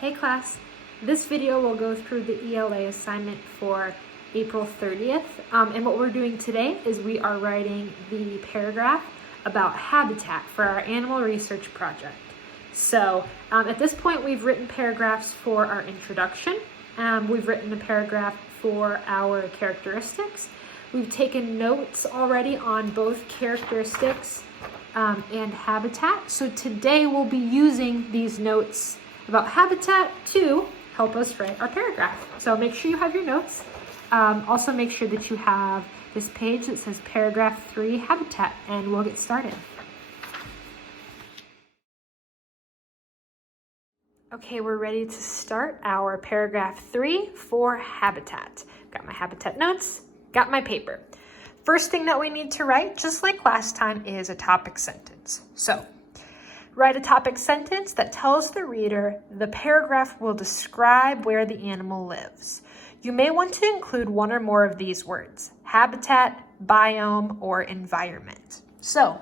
Hey class, this video will go through the ELA assignment for April 30th. And what we're doing today is we are writing the paragraph about habitat for our animal research project. So at this point, we've written paragraphs for our introduction. We've written a paragraph for our characteristics. We've taken notes already on both characteristics and habitat. So today we'll be using these notes about habitat to help us write our paragraph. So make sure you have your notes. Also make sure that you have this page that says paragraph 3 habitat, and we'll get started. Okay, we're ready to start our paragraph 3 for habitat. Got my habitat notes, got my paper. First thing that we need to write, just like last time, is a topic sentence. So write a topic sentence that tells the reader the paragraph will describe where the animal lives. You may want to include one or more of these words: habitat, biome, or environment. So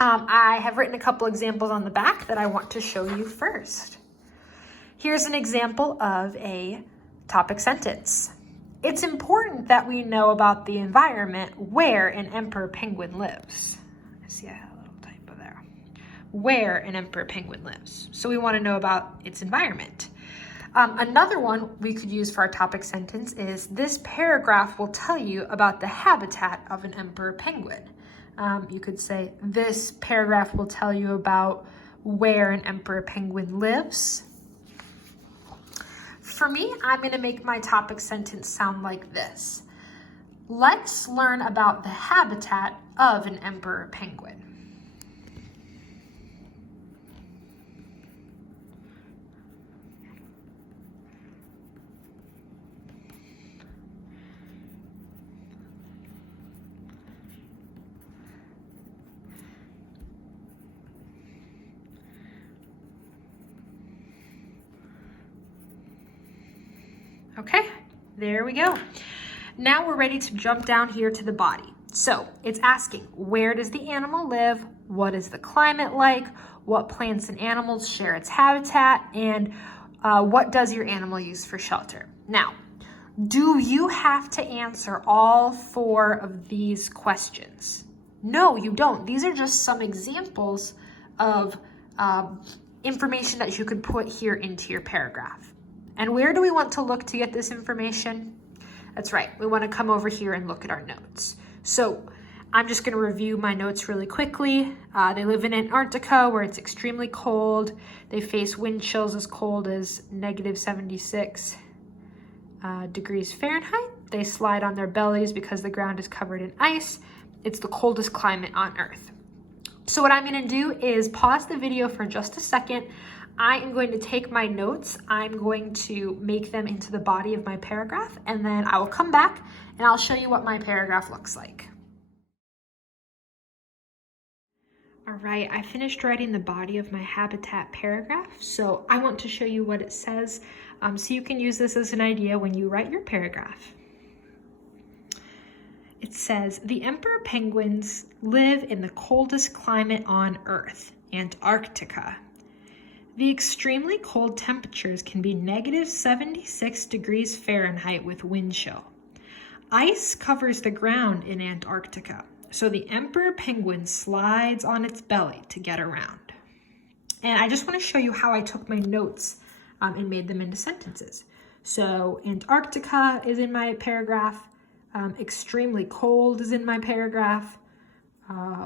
I have written a couple examples on the back that I want to show you first. Here's an example of a topic sentence. It's important that we know about the environment where an emperor penguin lives. I see I have a little typo there. Where an emperor penguin lives. So we want to know about its environment. Another one we could use for our topic sentence is, this paragraph will tell you about the habitat of an emperor penguin. You could say, this paragraph will tell you about where an emperor penguin lives. For me, I'm going to make my topic sentence sound like this. Let's learn about the habitat of an emperor penguin. Okay, there we go. Now we're ready to jump down here to the body. So it's asking, where does the animal live? What is the climate like? What plants and animals share its habitat? And what does your animal use for shelter? Now, do you have to answer all 4 of these questions? No, you don't. These are just some examples of information that you could put here into your paragraph. And where do we want to look to get this information? That's right, we want to come over here and look at our notes. So I'm just going to review my notes really quickly. They live in Antarctica, where it's extremely cold. They face wind chills as cold as -76 degrees Fahrenheit. They slide on their bellies because the ground is covered in ice. It's the coldest climate on Earth. So what I'm going to do is pause the video for just a second. I am going to take my notes, I'm going to make them into the body of my paragraph, and then I will come back and I'll show you what my paragraph looks like. All right, I finished writing the body of my habitat paragraph, so I want to show you what it says, so you can use this as an idea when you write your paragraph. It says, the emperor penguins live in the coldest climate on Earth, Antarctica. The extremely cold temperatures can be -76 degrees Fahrenheit with wind chill. Ice covers the ground in Antarctica, so the emperor penguin slides on its belly to get around. And I just want to show you how I took my notes and made them into sentences. So Antarctica is in my paragraph, extremely cold is in my paragraph,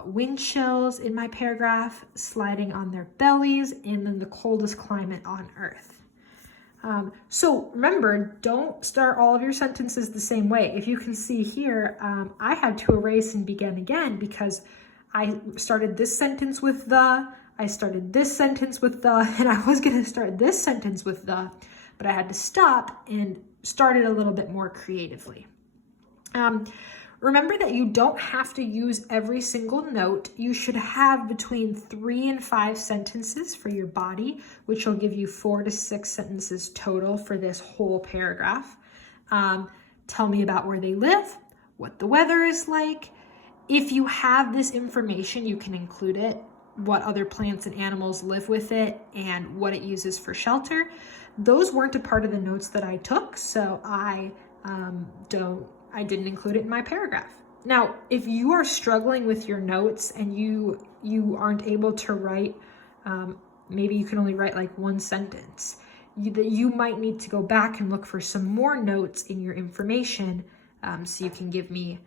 wind chills in my paragraph, sliding on their bellies, and then the coldest climate on Earth. So remember, don't start all of your sentences the same way. If you can see here, I had to erase and begin again because I started this sentence with the, I started this sentence with the, and I was going to start this sentence with the, but I had to stop and start it a little bit more creatively. Remember that you don't have to use every single note. You should have between 3 and 5 sentences for your body, which will give you 4 to 6 sentences total for this whole paragraph. Tell me about where they live, what the weather is like. If you have this information, you can include it. what other plants and animals live with it and what it uses for shelter. Those weren't a part of the notes that I took, so I didn't include it in my paragraph. Now, if you are struggling with your notes and you aren't able to write, maybe you can only write like one sentence, you might need to go back and look for some more notes in your information so you can give me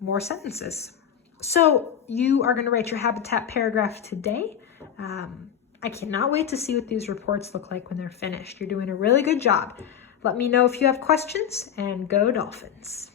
more sentences. So you are going to write your habitat paragraph today. I cannot wait to see what these reports look like when they're finished. You're doing a really good job. Let me know if you have questions, and go Dolphins.